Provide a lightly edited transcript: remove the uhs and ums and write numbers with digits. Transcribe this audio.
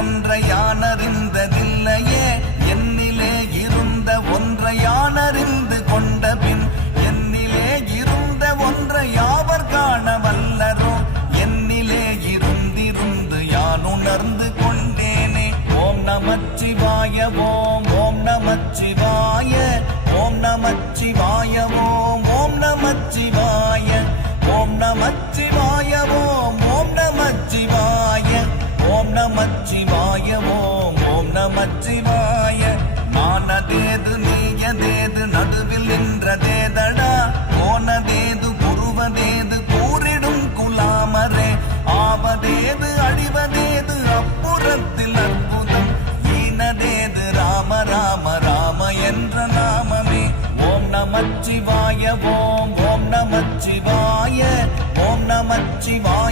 ஒன்றை யானறிந்ததில்லையே என்னிலே இருந்த ஒன்றை யானறிந்து கொண்ட பின் என்னிலே இருந்த ஒன்றை யாவர் காண வல்லரோ என்னிலே இருந்திருந்து யான் உணர்ந்து கொண்டேனே. ஓம் நமச்சிவாய ஓம் ஓம் நமச்சிவாய ஓம் நமச்சிவாய ஓம் ஓம் நமச்சிவாய ஓம் நமச்சிவாய ஓம் ஓம் நமச்சிவாய ஓம் நமச்சிவாய ஓம் ஓம் நமச்சிவாய. நானதேது நீயதேது நடுவில் நின்றதேதடா போனதேது புருவதேது கூறிடும் குலாமரே ஆவதேது அழிவதேது அப்புறத்தில் அற்புதம் ஈனதேது ராம ராம ராம என்ற நாமமே. ஓம் நமச்சிவாய ஓம் ஓம் நமச்சிவாய ஓம் நமச்சிவாய